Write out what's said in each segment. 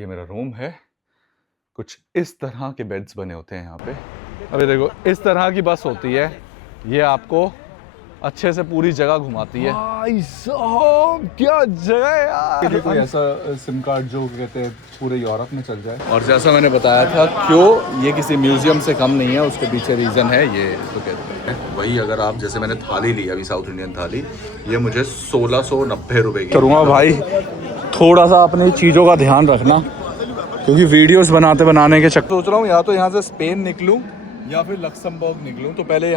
ये मेरा रूम है। कुछ इस तरह के बेड्स बने होते हैं यहाँ पे। अभी देखो इस तरह की बस होती है, ये आपको अच्छे से पूरी जगह घुमाती है। भाई साहब क्या जगह है यार। कोई ऐसा सिम कार्ड जो कहते हैं पूरे यूरोप में चल जाए। और जैसा मैंने बताया था क्यों ये किसी म्यूजियम से कम नहीं है, उसके पीछे रीज़न है ये तो कहते हैं वही। अगर आप जैसे मैंने थाली ली अभी साउथ इंडियन थाली, ये मुझे 1690 रुपए की करूँगा भाई। थोड़ा सा अपनी चीज़ों का ध्यान रखना क्योंकि वीडियोस बनाने के चक्कर सोच रहा हूँ या तो यहाँ से स्पेन निकलूँ या फिर लक्समबर्ग निकलूँ। तो पहले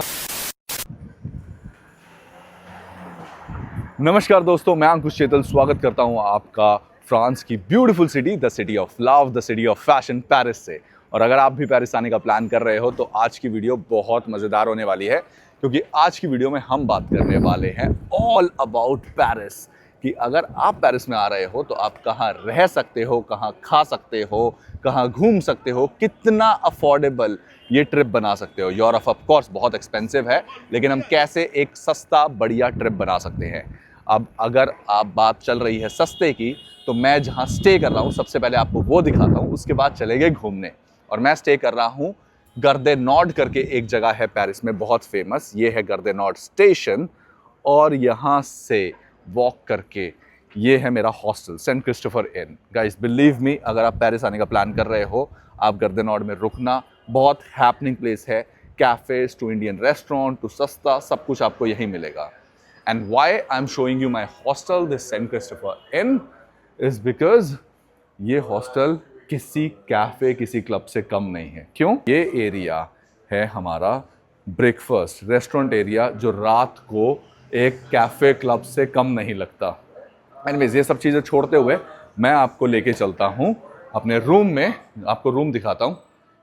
नमस्कार दोस्तों, मैं अंकुश चेतल स्वागत करता हूँ आपका फ्रांस की beautiful city, the city of love, the city of fashion, Paris से। और अगर आप भी पेरिस आने का प्लान कर रहे हो तो आज की वीडियो बहुत मज़ेदार होने वाली है, क्योंकि आज की वीडियो में हम बात करने वाले हैं ऑल अबाउट पेरिस कि अगर आप पेरिस में आ रहे हो तो आप कहाँ रह सकते हो, कहाँ खा सकते हो, कहाँ घूम सकते हो, कितना अफोर्डेबल ये ट्रिप बना सकते हो। यूरोप ऑफ कोर्स बहुत एक्सपेंसिव है, लेकिन हम कैसे एक सस्ता बढ़िया ट्रिप बना सकते हैं। अब अगर आप बात चल रही है सस्ते की, तो मैं जहाँ स्टे कर रहा हूँ सबसे पहले आपको वो दिखाता हूँ, उसके बाद चलेंगे घूमने। और मैं स्टे कर रहा हूँ गर दे नॉर्ड करके एक जगह है पेरिस में बहुत फेमस, ये है गर दे नॉर्ड स्टेशन। और यहाँ से वॉक करके ये है मेरा हॉस्टल, सेंट क्रिस्टोफर इन। गाइस बिलीव मी, अगर आप पेरिस आने का प्लान कर रहे हो, आप गर दे नॉर्ड में रुकना। बहुत हैपनिंग प्लेस है, cafes to Indian restaurant to सस्ता, सब कुछ आपको यहीं मिलेगा। And why I'm showing you my hostel, this St. Christopher Inn, is because ये हॉस्टल किसी कैफे, किसी क्लब से कम नहीं है। क्यों? ये एरिया है हमारा ब्रेकफास्ट रेस्टोरेंट एरिया, जो रात को एक कैफे क्लब से कम नहीं लगता। एनीवेज, ये सब चीज़ें छोड़ते हुए मैं आपको लेके चलता हूँ अपने रूम में, आपको रूम दिखाता हूँ।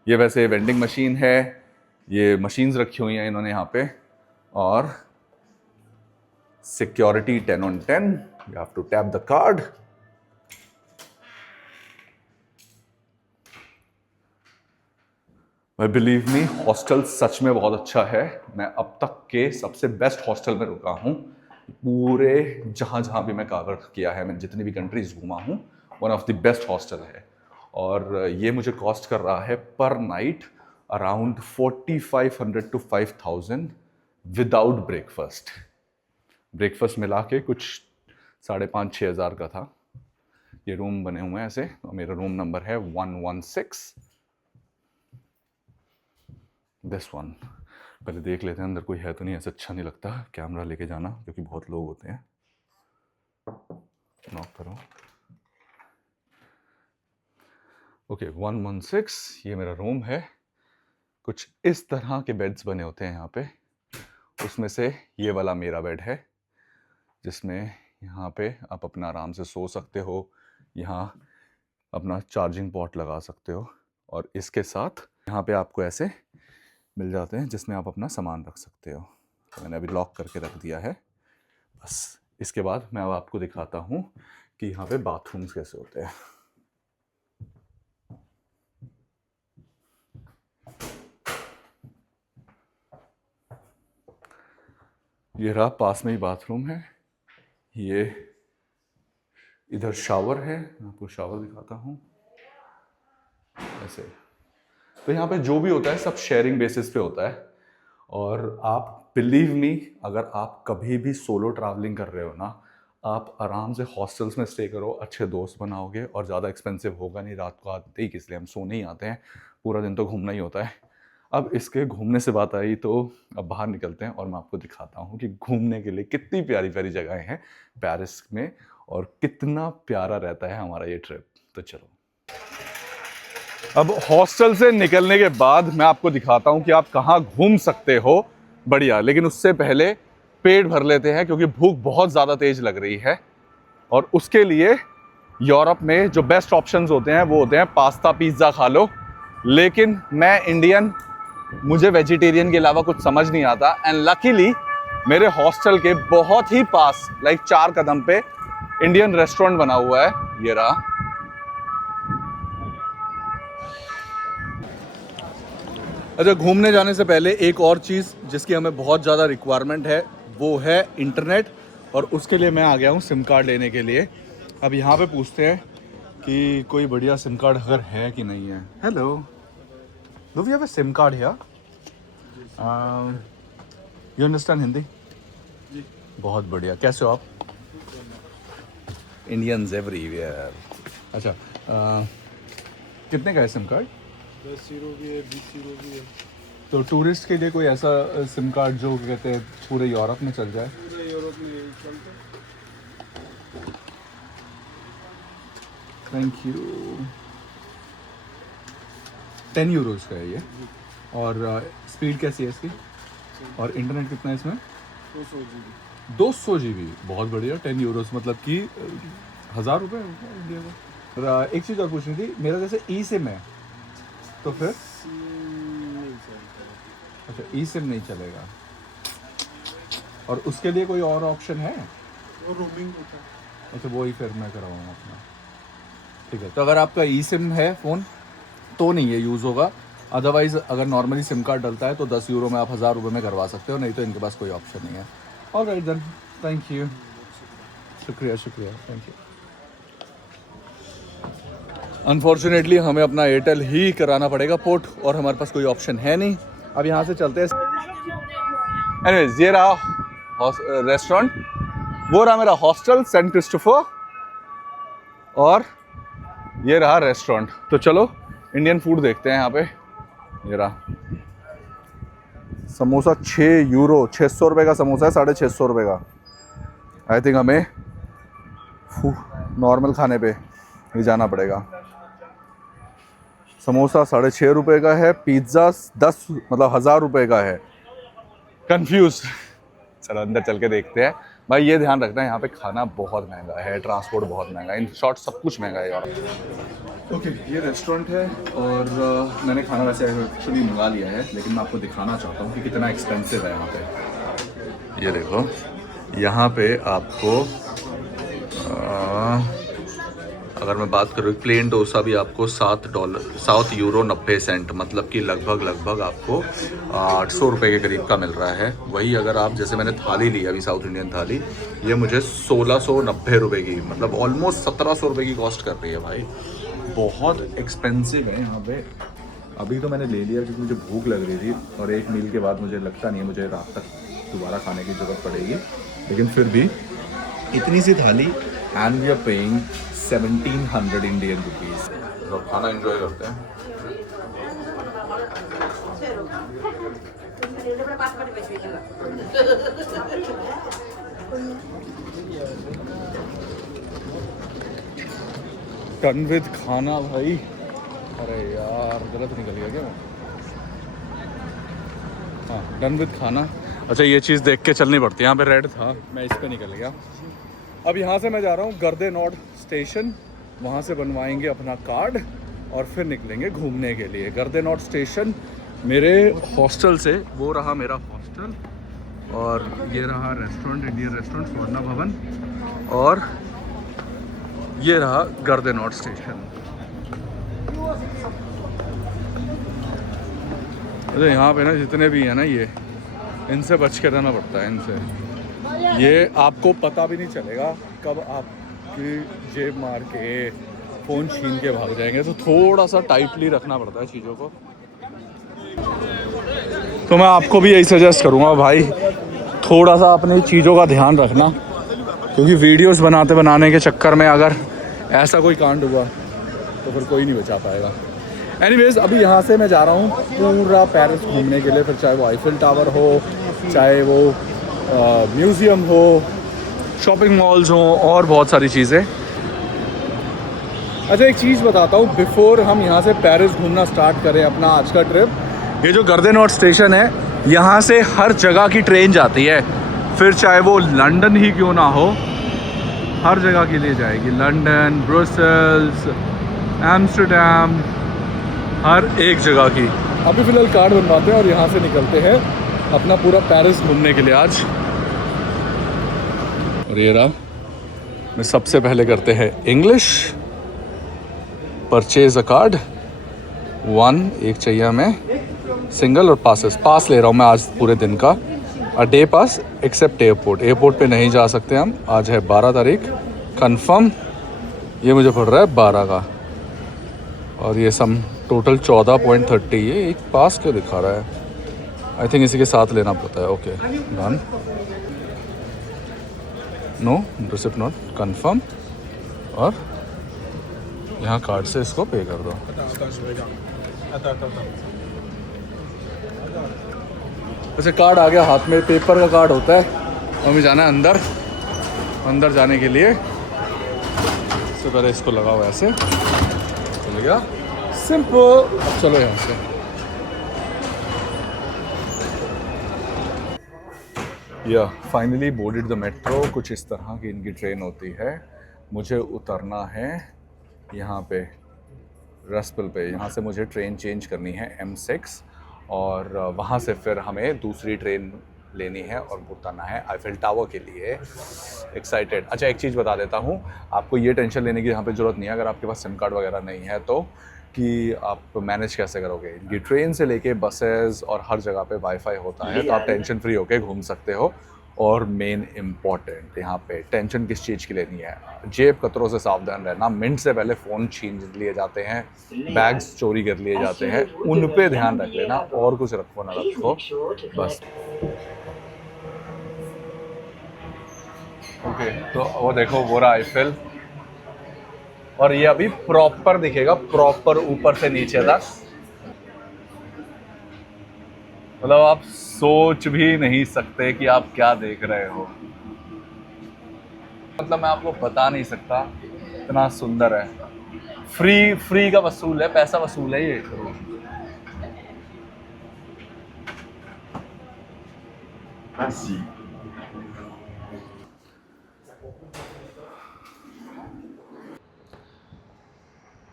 ये वैसे वेंडिंग मशीन है, ये मशीन्स रखी हुई हैं इन्होंने यहाँ पे, और security 10 on 10, you have to tap the card. But believe me, hostel सच में बहुत अच्छा है। मैं अब तक के सबसे बेस्ट हॉस्टल में रुका हूँ। पूरे जहाँ भी मैं कवर किया है, मैं जितनी भी कंट्रीज घूमा हूँ, one of the best hostel है। और ये मुझे कॉस्ट कर रहा है पर night around 4500 to 5000 without breakfast. Breakfast मिला के कुछ 5,500-6 हज़ार का था। ये रूम बने हुए हैं ऐसे, और मेरा रूम नंबर है 116, दिस वन। पहले देख लेते हैं अंदर कोई है तो नहीं, ऐसा अच्छा नहीं लगता कैमरा लेके जाना, क्योंकि बहुत लोग होते हैं। नॉक करो। ओके, 116 ये मेरा रूम है। कुछ इस तरह के बेड्स बने होते हैं यहाँ पे, उसमें से ये वाला मेरा बेड है, जिसमें यहाँ पे आप अपना आराम से सो सकते हो। यहाँ अपना चार्जिंग पॉट लगा सकते हो, और इसके साथ यहाँ पे आपको ऐसे मिल जाते हैं जिसमें आप अपना सामान रख सकते हो। तो मैंने अभी लॉक करके रख दिया है। बस इसके बाद मैं अब आपको दिखाता हूँ कि यहाँ पे बाथरूम्स कैसे होते हैं। ये रहा पास में ही बाथरूम है। ये इधर शावर है, मैं आपको शावर दिखाता हूँ ऐसे। तो यहाँ पे जो भी होता है सब शेयरिंग बेसिस पे होता है। और आप बिलीव मी, अगर आप कभी भी सोलो ट्रैवलिंग कर रहे हो ना, आप आराम से हॉस्टल्स में स्टे करो, अच्छे दोस्त बनाओगे, और ज़्यादा एक्सपेंसिव होगा नहीं। रात को आते ही किस लिए, हम सोने ही आते हैं, पूरा दिन तो घूमना ही होता है। अब इसके घूमने से बात आई तो अब बाहर निकलते हैं और मैं आपको दिखाता हूँ कि घूमने के लिए कितनी प्यारी प्यारी जगहें हैं पेरिस में, और कितना प्यारा रहता है हमारा ये ट्रिप। तो चलो, अब हॉस्टल से निकलने के बाद मैं आपको दिखाता हूँ कि आप कहाँ घूम सकते हो बढ़िया। लेकिन उससे पहले पेट भर लेते हैं, क्योंकि भूख बहुत ज़्यादा तेज लग रही है। और उसके लिए यूरोप में जो बेस्ट ऑप्शंस होते हैं वो होते हैं पास्ता पिज़्ज़ा खा लो। लेकिन मैं इंडियन, मुझे वेजिटेरियन के अलावा कुछ समझ नहीं आता। एंड लकीली मेरे हॉस्टल के बहुत ही पास, लाइक 4 कदम पे इंडियन रेस्टोरेंट बना हुआ है, ये रहा। अच्छा, घूमने जाने से पहले एक और चीज़ जिसकी हमें बहुत ज़्यादा रिक्वायरमेंट है वो है इंटरनेट, और उसके लिए मैं आ गया हूँ सिम कार्ड लेने के लिए। अब यहाँ पे पूछते हैं कि कोई बढ़िया सिम कार्ड अगर है कि नहीं है। Hello, do we have a SIM card here? You understand Hindi? बहुत बढ़िया, कैसे हो आप? Indians everywhere. अच्छा, कितने का है सिम कार्ड? 10 यूरो भी है, 20 यूरो भी है। तो टूरिस्ट के लिए कोई ऐसा सिम कार्ड जो कहते हैं पूरे यूरोप में चल जाए? पूरे यूरोप में यही चलता है। Thank you. 10 यूरोज का है ये। और स्पीड कैसी है इसकी? और इंटरनेट कितना है इसमें? 200 GB। 200 GB, बहुत बढ़िया। 10 यूरोज मतलब कि 1000 रुपये इंडिया में। और एक चीज़ और पूछनी थी, मेरा जैसे ई सिम है तो फिर? नहीं चलता है। अच्छा, ई सिम नहीं चलेगा। और उसके लिए कोई और ऑप्शन है? वो रोमिंग होता है। अच्छा, वो ही फिर मैं कराऊंगा अपना। ठीक है, तो अगर आपका ई सिम है फ़ोन तो नहीं ये यूज़ होगा। अदरवाइज़ अगर नॉर्मली सिम कार्ड डलता है तो 10 यूरो में आप 1000 रुपये में करवा सकते हो, नहीं तो इनके पास कोई ऑप्शन नहीं है। ऑलराइट देन, थैंक यू, शुक्रिया शुक्रिया, थैंक यू। अनफॉर्चुनेटली हमें अपना एयरटेल ही कराना पड़ेगा पोर्ट, और हमारे पास कोई ऑप्शन है नहीं। अब यहाँ से चलते हैं। एनीवेज, ये रहा रेस्टोरेंट, वो रहा मेरा हॉस्टल सेंट क्रिस्टोफर, और ये रहा रेस्टोरेंट। तो चलो इंडियन फूड देखते हैं यहाँ पे। ये रहा समोसा, 6 यूरो, 600 रुपये का समोसा है, 650 रुपये का। आई थिंक हमें नॉर्मल खाने पे ही जाना पड़ेगा। समोसा 6.5 रुपये का है, पिज्ज़ा 10 मतलब 1000 रुपये का है। कंफ्यूज। चलो अंदर चल के देखते हैं। भाई ये ध्यान रखना है, यहाँ पे खाना बहुत महंगा है, ट्रांसपोर्ट बहुत महंगा है, इन शॉर्ट सब कुछ महंगा है यार। ओके, ये रेस्टोरेंट है, और मैंने खाना वैसे एक्चुअली मंगा लिया है, लेकिन मैं आपको दिखाना चाहता हूँ कि कितना एक्सपेंसिव है यहाँ पे। ये देखो, यहाँ पे आपको अगर मैं बात करूँ, प्लेन डोसा भी आपको $7 यूरो 90 सेंट, मतलब कि लगभग आपको 800 रुपये के करीब का मिल रहा है। वही अगर आप, जैसे मैंने थाली ली अभी, साउथ इंडियन थाली, ये मुझे 1690 रुपये की, मतलब ऑलमोस्ट 1700 रुपये की कॉस्ट कर रही है भाई। बहुत एक्सपेंसिव है यहाँ पे। अभी तो मैंने ले लिया क्योंकि मुझे भूख लग रही थी, और एक मील के बाद मुझे लगता नहीं है मुझे रात तक दोबारा खाने की ज़रूरत पड़ेगी, लेकिन फिर भी इतनी सी thali, and we are paying 1700 Indian rupees. तो खाना एंजॉय करते हैं। डन विद खाना भाई। अरे यार, गलत निकल गया क्या? हाँ, डन विद खाना। अच्छा, ये चीज़ देख के चलनी पड़ती है, यहाँ पे रेड था, मैं इस पे निकल गया। अब यहाँ से मैं जा रहा हूँ गर्दे नॉर्ड स्टेशन, वहाँ से बनवाएंगे अपना कार्ड और फिर निकलेंगे घूमने के लिए। गर्दे नॉर्ड स्टेशन मेरे हॉस्टल से, वो रहा मेरा हॉस्टल, और ये रहा रेस्टोरेंट, इंडियन रेस्टोरेंट स्वर्णा भवन, और ये रहा गर्दे नॉर्ड स्टेशन। तो यहाँ पे ना जितने भी हैं ना, ये इनसे बच के रहना पड़ता है। इनसे ये आपको पता भी नहीं चलेगा कब आपकी जेब मार के फ़ोन छीन के भाग जाएंगे, तो थोड़ा सा टाइटली रखना पड़ता है चीज़ों को। तो मैं आपको भी यही सजेस्ट करूँगा भाई, थोड़ा सा अपनी चीज़ों का ध्यान रखना, क्योंकि वीडियोस बनाने के चक्कर में अगर ऐसा कोई कांड हुआ तो फिर कोई नहीं बचा पाएगा। एनीवेज, अभी यहाँ से मैं जा रहा हूँ पूरा पेरिस घूमने के लिए, फिर चाहे वो आईफिल टावर हो, चाहे वो म्यूज़ियम हो, शॉपिंग मॉल्स हो, और बहुत सारी चीज़ें। अच्छा, एक चीज़ बताता हूँ बिफोर हम यहाँ से पेरिस घूमना स्टार्ट करें अपना आज का ट्रिप। ये जो गर्दे नॉर्ड स्टेशन है, यहाँ से हर जगह की ट्रेन जाती है, फिर चाहे वो लंदन ही क्यों ना हो, हर जगह के लिए जाएगी। लंदन, ब्रुसेल्स, एम्स्टर्डम, हर एक जगह की। अभी फ़िलहाल कार्ड बनवाते हैं और यहाँ से निकलते हैं अपना पूरा पेरिस घूमने के लिए आज। और ये रहा, मैं सबसे पहले करते हैं इंग्लिश, परचेज अ कार्ड 1, एक चाहिए हमें, सिंगल, और पास ले रहा हूँ मैं आज पूरे दिन का। A day pass except airport पे नहीं जा सकते हम। आज है 12 तारीख। कंफर्म, ये मुझे पड़ रहा है 12 का, और ये सम टोटल 14.30। ये एक पास क्यों दिखा रहा है? आई थिंक इसी के साथ लेना पड़ता है। Okay done, no receipt not confirm, और यहाँ कार्ड से इसको पे कर दो। वैसे कार्ड आ गया हाथ में, पेपर का कार्ड होता है, और हमें जाना है अंदर। अंदर जाने के लिए सबसे पहले इसको लगाओ ऐसे, चल गया, सिंपल। अब चलो यहाँ से। या फाइनली बोर्डेड द मेट्रो। कुछ इस तरह की इनकी ट्रेन होती है। मुझे उतरना है यहाँ पे रसपल पे। यहाँ से मुझे ट्रेन चेंज करनी है M6, और वहाँ से फिर हमें दूसरी ट्रेन लेनी है और उतरना है आईफिल टावर के लिए। एक्साइटेड। अच्छा, एक चीज़ बता देता हूँ, आपको ये टेंशन लेने की यहाँ पे ज़रूरत नहीं है अगर आपके पास सिम कार्ड वगैरह नहीं है तो, कि आप मैनेज कैसे करोगे। ये ट्रेन से लेके बसेस और हर जगह पे वाईफाई होता है, तो आप टेंशन फ्री होके घूम सकते हो। और मेन इम्पॉर्टेंट यहाँ पे टेंशन किस चीज़ की लेनी है, जेब कतरों से सावधान रहना। मिनट से पहले फ़ोन छीन लिए जाते हैं, बैग्स चोरी कर लिए जाते हैं, उन पे ध्यान रख लेना। और कुछ रखो ना रखो, बस। ओके, तो वो देखो वो रहा आईफिल, और ये अभी प्रॉपर दिखेगा, प्रॉपर ऊपर से नीचे तक। मतलब आप सोच भी नहीं सकते कि आप क्या देख रहे हो। मतलब मैं आपको बता नहीं सकता, इतना सुंदर है। फ्री का वसूल है, पैसा वसूल है ये।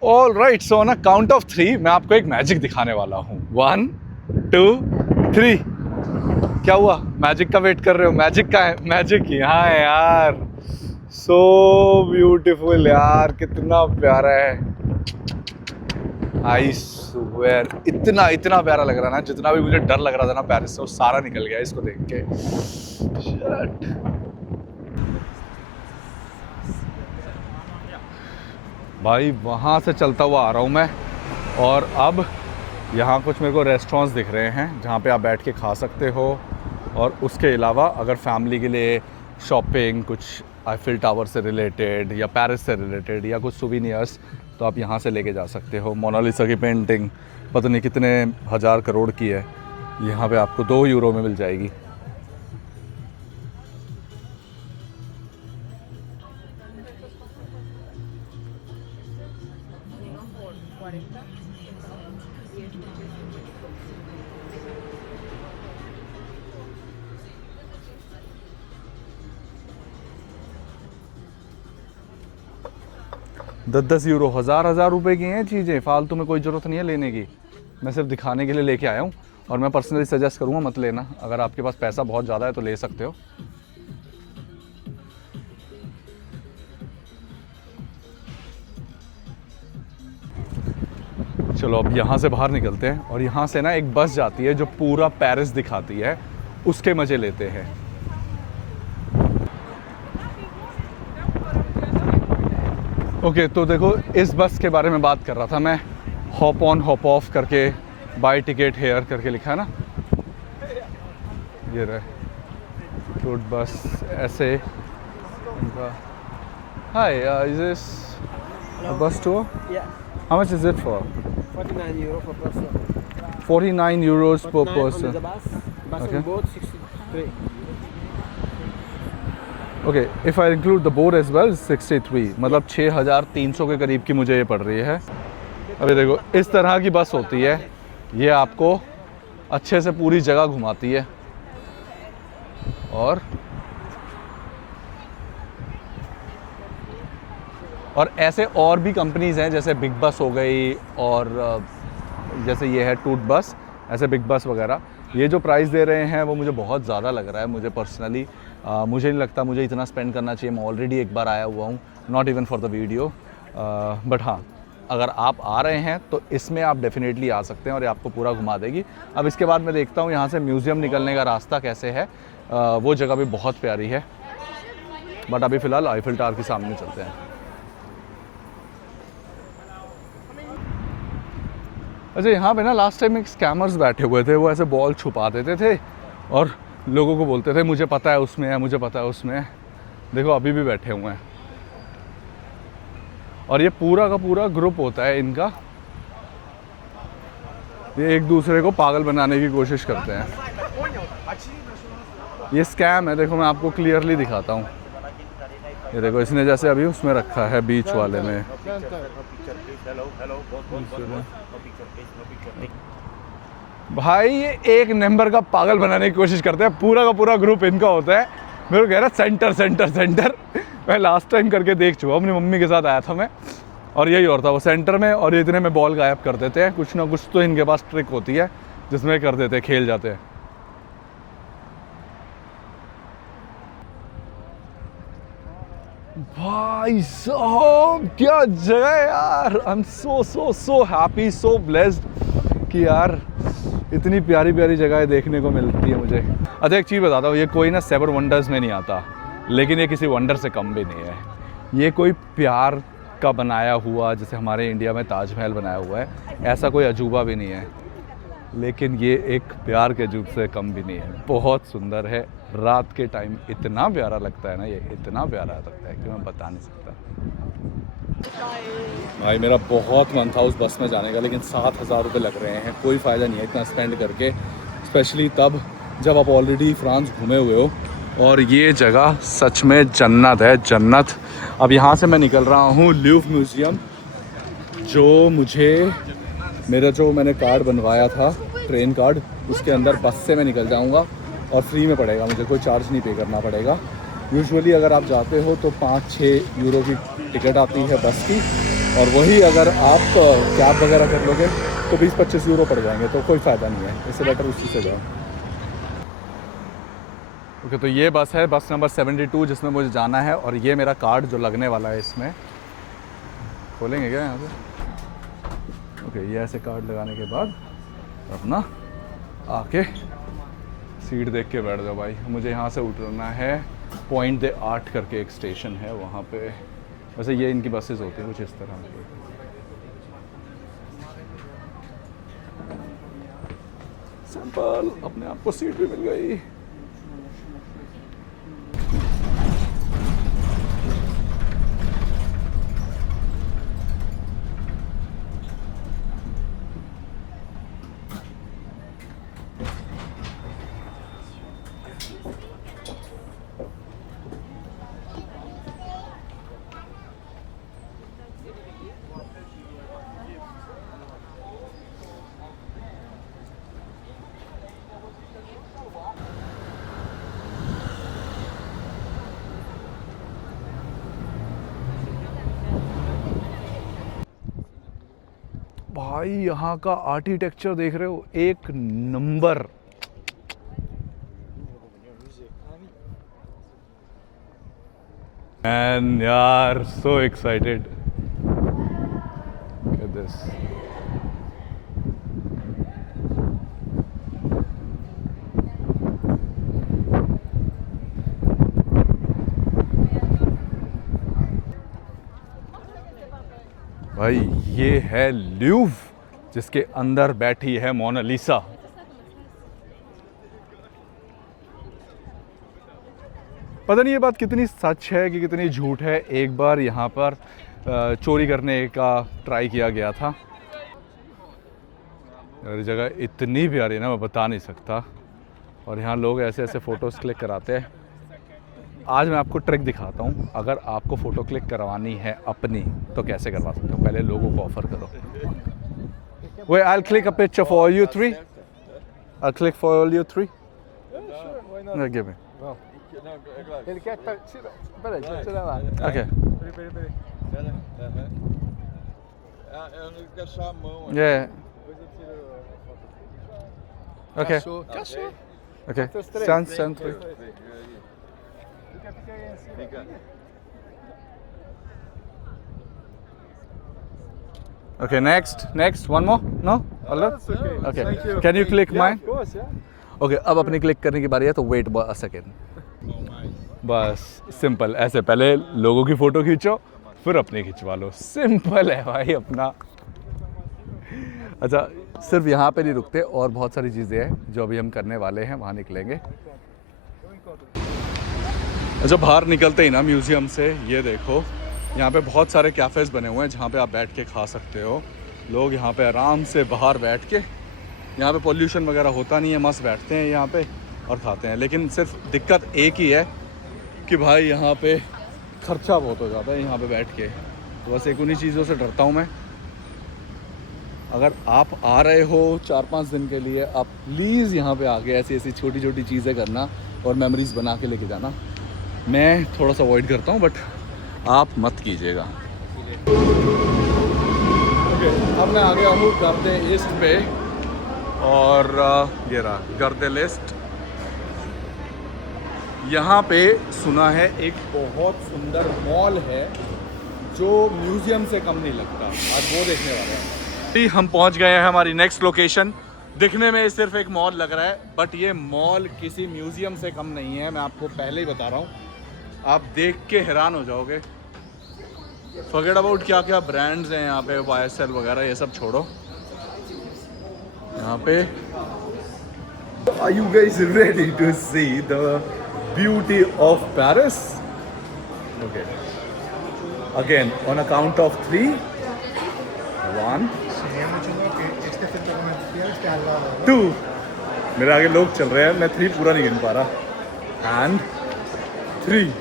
ऑल राइट, सो ना काउंट ऑफ 3 मैं आपको एक मैजिक दिखाने वाला हूँ। 1 2 3। क्या हुआ? मैजिक का वेट कर रहे हो? मैजिक का है? मैजिक यहाँ है यार। सो ब्यूटीफुल यार, कितना प्यारा है। आई स्वेयर, इतना प्यारा लग रहा है ना, जितना भी मुझे डर लग रहा था ना पेरिस से, वो सारा निकल गया इसको देख के। Shit. भाई वहाँ से चलता हुआ आ रहा हूँ मैं, और अब यहाँ कुछ मेरे को रेस्टोरेंट्स दिख रहे हैं जहाँ पे आप बैठ के खा सकते हो। और उसके अलावा अगर फैमिली के लिए शॉपिंग, कुछ आईफिल टावर से रिलेटेड या पेरिस से रिलेटेड या कुछ सुवीनियर्स, तो आप यहाँ से लेके जा सकते हो। मोनालिसा की पेंटिंग पता नहीं कितने 1000 करोड़ की है, यहाँ पे आपको 2 यूरो में मिल जाएगी। दस यूरो, हज़ार रुपए की हैं चीज़ें, फालतू में कोई ज़रूरत नहीं है लेने की। मैं सिर्फ दिखाने के लिए लेके आया हूँ, और मैं पर्सनली सजेस्ट करूँगा मत लेना। अगर आपके पास पैसा बहुत ज़्यादा है तो ले सकते हो। चलो अब यहाँ से बाहर निकलते हैं, और यहाँ से ना एक बस जाती है जो पूरा पेरिस दिखाती है, उसके मज़े लेते हैं। ओके, तो देखो इस बस के बारे में बात कर रहा था मैं। हॉप ऑन हॉप ऑफ करके, बाय टिकट हेयर करके लिखा है ना, ये रहे टूट बस ऐसे इनका। हाय, इज दिस बस tour? How much is it for? 49 euro per person. 49 euros per 49 only person. the bus. Bus Okay. on board 63. Okay, if I include the board as well 63, मतलब 6300 के करीब की मुझे ये पड़ रही है। अभी देखो इस तरह की बस होती है, ये आपको अच्छे से पूरी जगह घुमाती है। और ऐसे और भी कंपनीज़ हैं, जैसे बिग बस हो गई, और जैसे ये है टूट बस, ऐसे बिग बस वगैरह। ये जो प्राइस दे रहे हैं वो मुझे बहुत ज़्यादा लग रहा है। मुझे पर्सनली मुझे नहीं लगता मुझे इतना स्पेंड करना चाहिए। मैं ऑलरेडी एक बार आया हुआ हूँ, not even for the video. But हाँ, अगर आप आ रहे हैं तो इसमें आप डेफिनेटली आ सकते हैं, और ये आपको पूरा घुमा देगी। अब इसके बाद मैं देखता हूँ यहाँ से म्यूज़ियम निकलने का रास्ता कैसे है। वो जगह भी बहुत प्यारी है। बट अभी फ़िलहाल आईफिल टावर के सामने चलते हैं। अच्छा, यहाँ पे ना लास्ट टाइम एक स्कैमर्स बैठे हुए थे, वो ऐसे बॉल छुपा देते थे और लोगों को बोलते थे मुझे पता है उसमें है, मुझे पता है उसमें है। देखो अभी भी बैठे हुए हैं और ये पूरा का पूरा ग्रुप होता है इनका, ये एक दूसरे को पागल बनाने की कोशिश करते हैं। ये स्कैम है, देखो मैं आपको क्लियरली दिखाता हूँ। ये देखो इसने जैसे अभी उसमें रखा है बीच वाले में। भाई ये एक नंबर का पागल बनाने की कोशिश करते हैं, पूरा का पूरा ग्रुप इनका होता है। मेरे को कह रहा सेंटर सेंटर सेंटर। मैं लास्ट टाइम करके देख चुका, अपनी मम्मी के साथ आया था मैं, और यही और था वो सेंटर में, और ये इतने में बॉल गायब कर देते हैं। कुछ ना कुछ तो इनके पास ट्रिक होती है जिसमें कर देते हैं, खेल जाते हैं। भाई साहब क्या जगह है यार। I am so so so happy, so blessed कि यार इतनी प्यारी प्यारी जगहें देखने को मिलती है मुझे। अच्छा एक चीज़ बताता हूँ, ये कोई ना 7 वंडर्स में नहीं आता, लेकिन ये किसी वंडर से कम भी नहीं है। ये कोई प्यार का बनाया हुआ, जैसे हमारे इंडिया में ताजमहल बनाया हुआ है, ऐसा कोई अजूबा भी नहीं है, लेकिन ये एक प्यार के अजूब से कम भी नहीं है। बहुत सुंदर है, रात के टाइम इतना प्यारा लगता है ना, ये इतना प्यारा लगता है कि मैं बता नहीं सकता। भाई मेरा बहुत मन था उस बस में जाने का, लेकिन 7,000 रुपये लग रहे हैं, कोई फ़ायदा नहीं है इतना स्पेंड करके, स्पेशली तब जब आप ऑलरेडी फ्रांस घूमे हुए हो। और ये जगह सच में जन्नत है, जन्नत। अब यहाँ से मैं निकल रहा हूँ लूव्र म्यूज़ियम, जो मैंने कार्ड बनवाया था, ट्रेन कार्ड, उसके अंदर बस से मैं निकल जाऊँगा और फ्री में पड़ेगा, मुझे कोई चार्ज नहीं पे करना पड़ेगा। यूजुअली अगर आप जाते हो तो 5-6 यूरो की टिकट आती है बस की, और वही अगर आप कैब वगैरह कर लोगे तो 20-25 यूरो पड़ जाएंगे, तो कोई फ़ायदा नहीं है, इससे बेटर उसी से जाओ। ओके, तो ये बस है, बस नंबर 72, जिसमें मुझे जाना है। और ये मेरा कार्ड जो लगने वाला है, इसमें खोलेंगे क्या यहाँ से? ओके, ये ऐसे कार्ड लगाने के बाद अपना आके सीट देख के बैठ जाओ भाई। मुझे यहाँ से उतरना है पॉइंट दे 8 करके एक स्टेशन है वहाँ पे। वैसे ये इनकी बसेस होती हैं कुछ इस तरह की। सिंपल, अपने आप को सीट भी मिल गई। भाई यहाँ का आर्किटेक्चर देख रहे हो, एक नंबर। मैन यार, so excited. Look at this. भाई ये है लूव्र, जिसके अंदर बैठी है मोनालिसा। पता नहीं ये बात कितनी सच है कि कितनी झूठ है। एक बार यहाँ पर चोरी करने का ट्राई किया गया था। और जगह इतनी प्यारी है ना, मैं बता नहीं सकता। और यहाँ लोग ऐसे ऐसे फ़ोटोज़ क्लिक कराते हैं। आज मैं आपको ट्रिक दिखाता हूँ, अगर आपको फ़ोटो क्लिक करवानी है अपनी तो कैसे करवा सकते हो। पहले लोगों को ऑफ़र करो। Wait, I'll click a picture for all you three. I'll click for all you three. No, give me. Ele quer. Peraí, deixa eu tirar lá. Okay. Peraí. Eu não quero só a mão. Yeah. Depois eu tiro a foto. Okay. Cachorro. Okay. Seus três. Stand three. Fica aí assim. Okay, next. One more? No? All right? That's okay. Okay. Thank you. Can you click Yeah, mine? of course, yeah. Okay, अब अपनी click करने की बारी है, तो wait a second. बस simple, ऐसे पहले लोगों की फ़ोटो खींचो, फिर अपनी खिंचवा लो। सिंपल है भाई अपना। अच्छा, सिर्फ यहाँ पे नहीं रुकते, और बहुत सारी चीज़ें हैं जो अभी हम करने वाले हैं, वहाँ निकलेंगे। अच्छा, बाहर निकलते ही ना म्यूज़ियम से, ये देखो यहाँ पे बहुत सारे कैफ़ेज़ बने हुए हैं जहाँ पे आप बैठ के खा सकते हो। लोग यहाँ पे आराम से बाहर बैठ के, यहाँ पे पोल्यूशन वगैरह होता नहीं है, मस्त बैठते हैं यहाँ पे और खाते हैं। लेकिन सिर्फ दिक्कत एक ही है कि भाई यहाँ पे खर्चा बहुत हो जाता है यहाँ पे बैठ के, तो बस एक उन्हीं चीज़ों से डरता हूँ मैं। अगर आप आ रहे हो 4-5 दिन के लिए, आप प्लीज़ यहाँ पे आके ऐसी ऐसी छोटी छोटी चीज़ें करना और मेमोरीज़ बना के लेके जाना। मैं थोड़ा सा अवॉइड करता हूँ, बट आप मत कीजिएगा। ओके, अब मैं आ गया हूँ गर्दे ईस्ट पे, और ये रहा गर्दे लिस्ट। यहाँ पे सुना है एक बहुत सुंदर मॉल है जो म्यूज़ियम से कम नहीं लगता, आज वो देखने वाले हैं। हम पहुँच गए हैं हमारी नेक्स्ट लोकेशन। दिखने में सिर्फ एक मॉल लग रहा है, बट ये मॉल किसी म्यूज़ियम से कम नहीं है, मैं आपको पहले ही बता रहा हूँ। आप देख के हैरान हो जाओगे। फॉरगेट अबाउट क्या क्या ब्रांड्स हैं यहाँ पे, YSL वगैरह, ये सब छोड़ो। यहाँ पे Are you guys ready to see the beauty of Paris? Okay. Again, on a count of 3. 1, 2. मेरे आगे लोग चल रहे हैं, मैं 3 पूरा नहीं गिन पा रहा। And 3.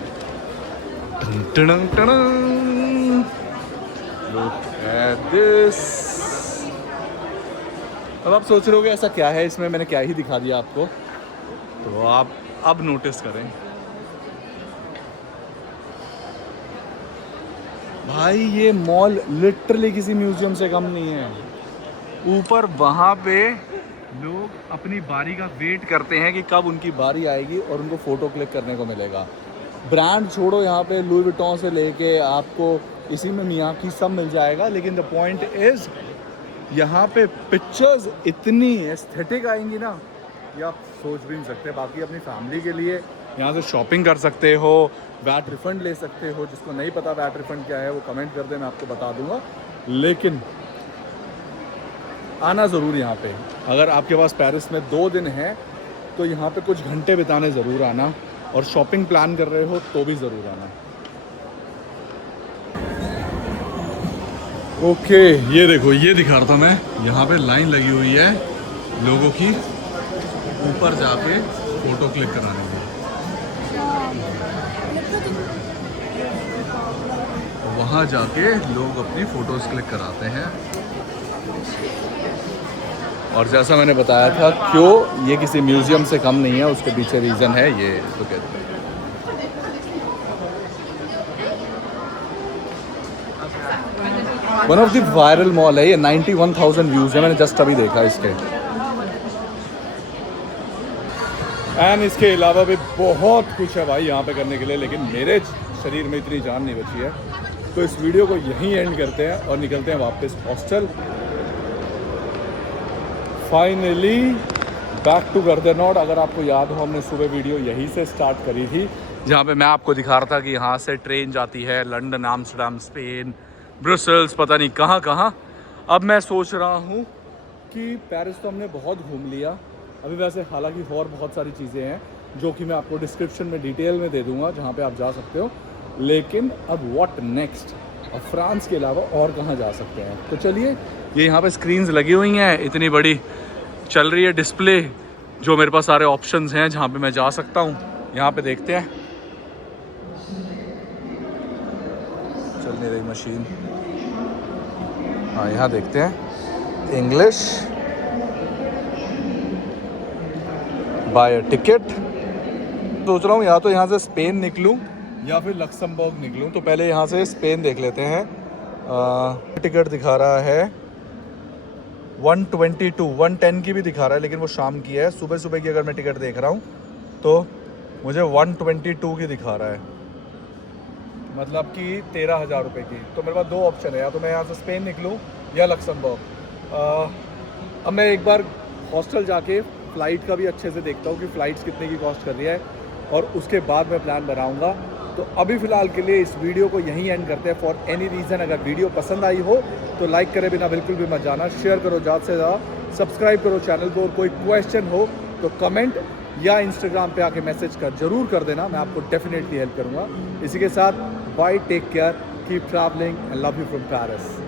Look at this. अब आप सोच रहे होगे ऐसा क्या है इसमें, मैंने क्या ही दिखा दिया आपको, तो आप अब नोटिस करें। भाई ये मॉल लिटरली किसी म्यूजियम से कम नहीं है। ऊपर वहाँ पे लोग अपनी बारी का वेट करते हैं कि कब उनकी बारी आएगी और उनको फ़ोटो क्लिक करने को मिलेगा। ब्रांड छोड़ो, यहाँ पे लुई विटॉन से लेके आपको इसी में मियाकी सब मिल जाएगा, लेकिन द पॉइंट इज़ यहाँ पे पिक्चर्स इतनी एस्थेटिक आएंगी ना, ये आप सोच भी नहीं सकते। बाकी अपनी फैमिली के लिए यहाँ से शॉपिंग कर सकते हो, वैट रिफ़ंड ले सकते हो। जिसको नहीं पता वैट रिफ़ंड क्या है वो कमेंट कर दे, मैं आपको बता दूंगा। लेकिन आना ज़रूर यहाँ पे। अगर आपके पास पेरिस में 2 दिन है तो यहाँ पे कुछ घंटे बिताने ज़रूर आना, और शॉपिंग प्लान कर रहे हो तो भी ज़रूर आना। ओके, ये देखो, ये दिखा रहा था मैं, यहाँ पे लाइन लगी हुई है लोगों की ऊपर जाके फ़ोटो क्लिक कराने की। वहाँ जाके लोग अपनी फ़ोटोज़ क्लिक कराते हैं। और जैसा मैंने बताया था क्यों ये किसी म्यूज़ियम से कम नहीं है, उसके पीछे रीज़न है ये। तो कहते हैं one of the viral mall है ये, 91,000 व्यूज़ है, मैंने जस्ट अभी देखा इसके। एंड इसके अलावा भी बहुत कुछ है भाई यहाँ पे करने के लिए, लेकिन मेरे शरीर में इतनी जान नहीं बची है, तो इस वीडियो को यहीं एंड करते हैं और निकलते हैं वापस हॉस्टल। फाइनली बैक टू गर्दनोट। अगर आपको याद हो, हमने सुबह वीडियो यहीं से स्टार्ट करी थी, जहाँ पे मैं आपको दिखा रहा था कि यहाँ से ट्रेन जाती है लंदन, आम्स्टरडम, स्पेन, ब्रुसेल्स, पता नहीं कहाँ कहाँ। अब मैं सोच रहा हूँ कि पेरिस तो हमने बहुत घूम लिया अभी, वैसे हालांकि और बहुत सारी चीज़ें हैं जो कि मैं आपको डिस्क्रिप्शन में डिटेल में दे दूँगा जहाँ पे आप जा सकते हो। लेकिन अब व्हाट नेक्स्ट, अब फ्रांस के अलावा और कहाँ जा सकते हैं? तो चलिए, ये यहाँ पे स्क्रीन्स लगी हुई हैं, इतनी बड़ी चल रही है डिस्प्ले, जो मेरे पास सारे ऑप्शंस हैं जहाँ पे मैं जा सकता हूँ। यहाँ पे देखते हैं, चल नहीं रही मशीन। हाँ, यहाँ देखते हैं, इंग्लिश, बाय अ टिकट। सोच रहा हूँ या तो यहाँ से स्पेन निकलूँ या फिर लक्समबर्ग निकलूँ। तो पहले यहाँ से स्पेन देख लेते हैं। टिकट दिखा रहा है 122, 110 की भी दिखा रहा है, लेकिन वो शाम की है। सुबह सुबह की अगर मैं टिकट देख रहा हूँ तो मुझे 122 की दिखा रहा है, मतलब कि 13,000 रुपये की। तो मेरे पास 2 ऑप्शन है, या तो मैं यहाँ से स्पेन निकलूँ या लक्समबर्ग। अब मैं एक बार हॉस्टल जाके फ़्लाइट का भी अच्छे से देखता हूँ कि फ़्लाइट्स कितने की कॉस्ट कर रही है, और उसके बाद मैं प्लान बनाऊँगा तो अभी फ़िलहाल के लिए इस वीडियो को यहीं एंड करते हैं। फॉर एनी रीज़न अगर वीडियो पसंद आई हो तो लाइक करे बिना बिल्कुल भी मत जाना, शेयर करो ज़्यादा से ज़्यादा, सब्सक्राइब करो चैनल को, और कोई क्वेश्चन हो तो कमेंट या इंस्टाग्राम पे आके मैसेज ज़रूर कर देना, मैं आपको डेफिनेटली हेल्प करूँगा। इसी के साथ bye, take care, keep travelling and love you from Paris.